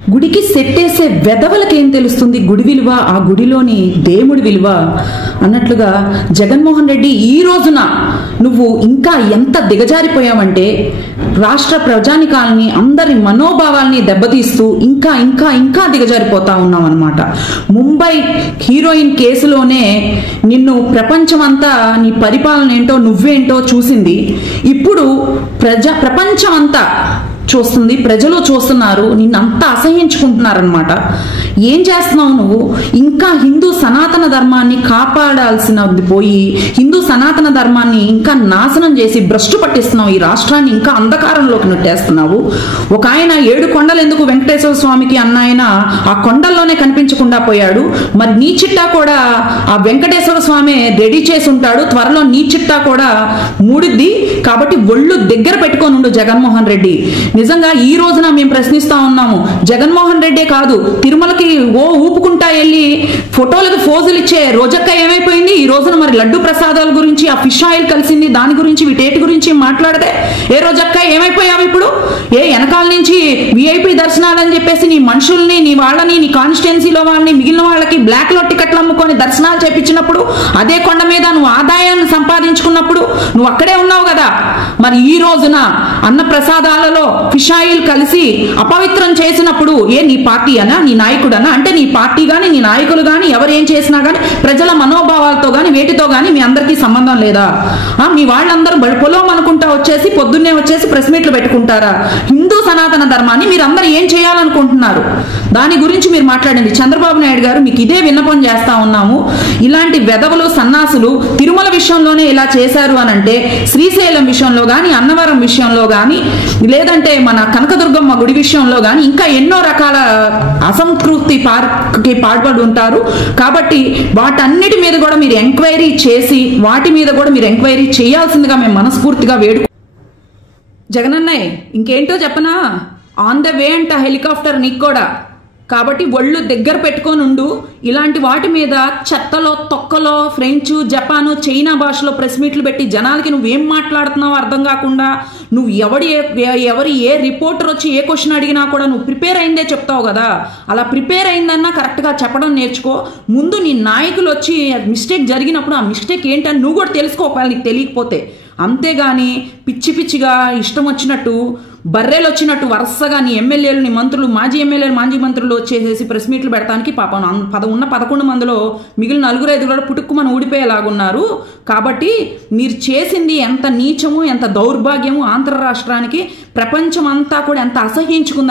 గుడికి సెట్టేసే వెదవలకేం తెలుస్తుంది గుడి విలువ, ఆ గుడిలోని దేవుడి విలువ అన్నట్లుగా జగన్మోహన్ రెడ్డి ఈ రోజున నువ్వు ఇంకా ఎంత దిగజారిపోయావంటే రాష్ట్ర ప్రజానికాలని అందరి మనోభావాల్ని దెబ్బతీస్తూ ఇంకా ఇంకా ఇంకా దిగజారిపోతా ఉన్నావు అన్నమాట. ముంబై హీరోయిన్ కేసులోనే నిన్ను ప్రపంచమంతా నీ పరిపాలన ఏంటో నువ్వేంటో చూసింది. ఇప్పుడు ప్రపంచమంతా చూస్తుంది, ప్రజలు చూస్తున్నారు, నిన్నంతా అసహ్యించుకుంటున్నారనమాట. ఏం చేస్తున్నావు నువ్వు? ఇంకా హిందూ సనాతన ధర్మాన్ని కాపాడాల్సినది పోయి హిందూ సనాతన ధర్మాన్ని ఇంకా నాశనం చేసి భ్రష్టు పట్టిస్తున్నావు. ఈ రాష్ట్రాన్ని ఇంకా అంధకారంలోకి నెట్టేస్తున్నావు. ఒక ఆయన 7 కొండలు ఎందుకు వెంకటేశ్వర స్వామికి అన్న ఆయన ఆ కొండల్లోనే కనిపించకుండా పోయాడు. మరి నీ చిట్టా కూడా ఆ వెంకటేశ్వర స్వామి రెడీ చేసి ఉంటాడు, త్వరలో నీ చిట్టా కూడా మూడిద్ది. కాబట్టి ఒళ్ళు దగ్గర పెట్టుకొని ఉండు జగన్మోహన్ రెడ్డి. నిజంగా ఈ రోజున మేము ప్రశ్నిస్తా ఉన్నాము, జగన్మోహన్ రెడ్డే కాదు తిరుమలకి ఊపుకుంటా వెళ్ళి ఫోటోలకు ఫోజులు ఇచ్చే రోజక్క ఏమైపోయింది? ఈ రోజున మరి లడ్డు ప్రసాదాల గురించి, ఆ ఫిష్ ఆయిల్ కలిసింది దాని గురించి, వీటేటి గురించి మాట్లాడితే ఏ రోజక్క ఏమైపోయావు? ఇప్పుడు వెనకాల నుంచి విఐపి దర్శనాలని చెప్పేసి నీ మనుషుల్ని, నీ వాళ్ళని, నీ కాన్స్టిట్యున్సీలో వాళ్ళని, మిగిలిన వాళ్ళకి బ్లాక్ లో టికెట్లు అమ్ముకొని దర్శనాలు చేపించినప్పుడు, అదే కొండ మీద నువ్వు ఆదాయాన్ని సంపాదించుకున్నప్పుడు నువ్వు అక్కడే ఉన్నావు కదా. మరి ఈ రోజున అన్న ప్రసాదాలలో ఫిష్ ఆయిల్ కలిసి అపవిత్రం చేసినప్పుడు నీ పార్టీ అనా, నీ నాయకుడనా? అంటే నీ పార్టీ గాని, నీ నాయకులు గాని, ఎవరు ఏం చేసినా గాని ప్రజల మనోభావాలతో గాని వేటితో గాని మీ అందరికీ సంబంధం లేదా? మీ వాళ్ళందరూ పొలం అనుకుంటా వచ్చేసి పొద్దున్నే వచ్చేసి ప్రెస్ మీట్లు పెట్టుకుంటారా? హిందూ సనాతన ధర్మాన్ని మీరందరూ ఏం చేయాలనుకుంటున్నారు? దాని గురించి మీరు మాట్లాడింది. చంద్రబాబు నాయుడు గారు మీకు ఇదే విన్నపం చేస్తా ఉన్నాము. ఇలాంటి వెధవలు సన్నాసులు తిరుమల విషయంలోనే ఇలా చేశారు అనంటే శ్రీశైలం విషయంలో గాని, అన్నవరం విషయంలో గాని, లేదంటే మన కనకదుర్గమ్మ గుడి విషయంలో గాని ఇంకా ఎన్నో రకాల అసంతృప్తికి పాల్పడి ఉంటారు. కాబట్టి వాటన్నిటి మీద కూడా మీరు ఎంక్వైరీ చేసి వాటి మీద కూడా మీరు ఎంక్వైరీ చేయాల్సిందిగా మేము మనస్ఫూర్తిగా జగనన్నయ్య ఇంకేంటో చెప్పనా, ఆన్ ద వే అంట హెలికాప్టర్ నీకు కూడా. కాబట్టి ఒళ్ళు దగ్గర పెట్టుకొని ఉండు. ఇలాంటి వాటి మీద చెత్తలో తొక్కలో ఫ్రెంచ్, జపాను, చైనా భాషలో ప్రెస్ మీట్లు పెట్టి జనాలకి నువ్వేం మాట్లాడుతున్నావు అర్థం కాకుండా, నువ్వు ఎవరు ఏ రిపోర్టర్ వచ్చి ఏ క్వశ్చన్ అడిగినా కూడా నువ్వు ప్రిపేర్ అయిందే చెప్తావు కదా. అలా ప్రిపేర్ అయిందన్నా కరెక్ట్గా చెప్పడం నేర్చుకో. ముందు నీ నాయకులు వచ్చి మిస్టేక్ జరిగినప్పుడు ఆ మిస్టేక్ ఏంటని నువ్వు కూడా తెలుసుకో, ఒకవేళ నీకు తెలియకపోతే. అంతేగాని పిచ్చి పిచ్చిగా ఇష్టం వచ్చినట్టు బర్రెలు వచ్చినట్టు వరుసగా నీ ఎమ్మెల్యేలు, నీ మంత్రులు, మాజీ ఎమ్మెల్యేలు, మాజీ మంత్రులు వచ్చేసేసి ప్రెస్ మీట్లు పెడతానికి పాపం ఉన్న 11 మందిలో మిగిలిన 4-5 కూడా పుట్టుక్కుమని ఊడిపోయేలాగున్నారు. కాబట్టి మీరు చేసింది ఎంత నీచము, ఎంత దౌర్భాగ్యము, ఆంధ్ర రాష్ట్రానికి ప్రపంచం అంతా కూడా ఎంత అసహ్యించుకుందని